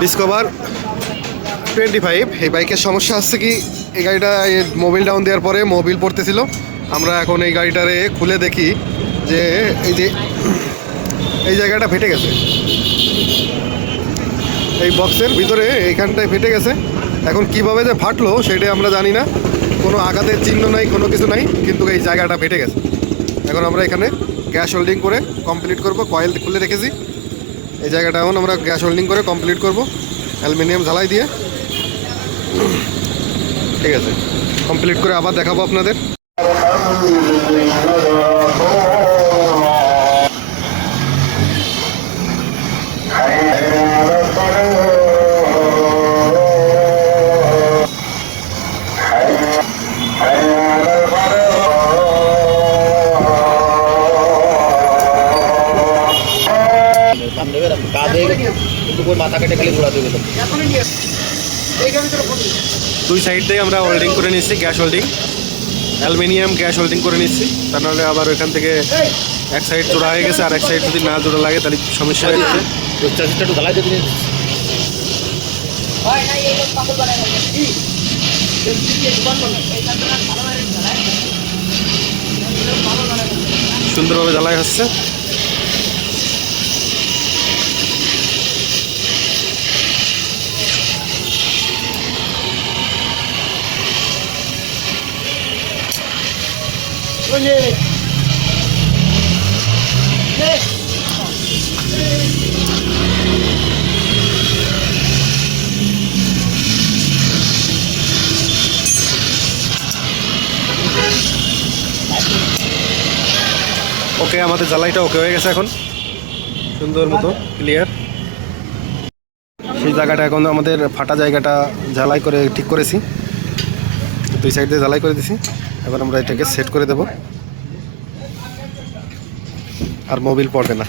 Discover 25। এই বাইকের সমস্যা হচ্ছে কি, এই গাড়িটা মোবিল ডাউন দেওয়ার পরে মোবিল পড়তেছিল। আমরা এখন এই গাড়িটারে খুলে দেখি যে এই জায়গাটা ফেটে গেছে, এই বক্সের ভিতরে এইখানটায় ফেটে গেছে। এখন কিভাবে যে ফাটলো সেটা আমরা জানি না, কোনো আঘাতের চিহ্ন নাই, কোনো কিছু নাই, কিন্তু এই জায়গাটা ফেটে গেছে। এখন আমরা এখানে গ্যাস হোল্ডিং করে কমপ্লিট করব। কয়েল খুলে রেখেছি, এই জায়গাটা এখন আমরা গ্যাস হোল্ডিং করে কমপ্লিট করব অ্যালুমিনিয়াম ঝালাই দিয়ে। ঠিক আছে, কমপ্লিট করে আবার দেখাবো আপনাদের। দুই সাইড দিয়ে আমরা হোল্ডিং করে নিচ্ছি, gas holding, aluminium gas holding করে নিচ্ছি। তা নাহলে আবার ওইখান থেকে এক সাইড জোড়া হয়ে গেছে, আর এক সাইড যদি না জোড়া লাগে তাহলে সমস্যা হয়ে যাচ্ছে। সুন্দরভাবে জ্বালাই হচ্ছে। ওকে, আমাদের জ্বালাইটা ওকে হয়ে গেছে, এখন সুন্দর মতো ক্লিয়ার। সেই জায়গাটা এখন আমাদের ফাটা জায়গাটা ঝালাই করে ঠিক করেছি, দুই সাইড দিয়ে ঝালাই করে দিছি। এবার আমরা এটাকে সেট করে দেব, আর মোবিল পড়বে না।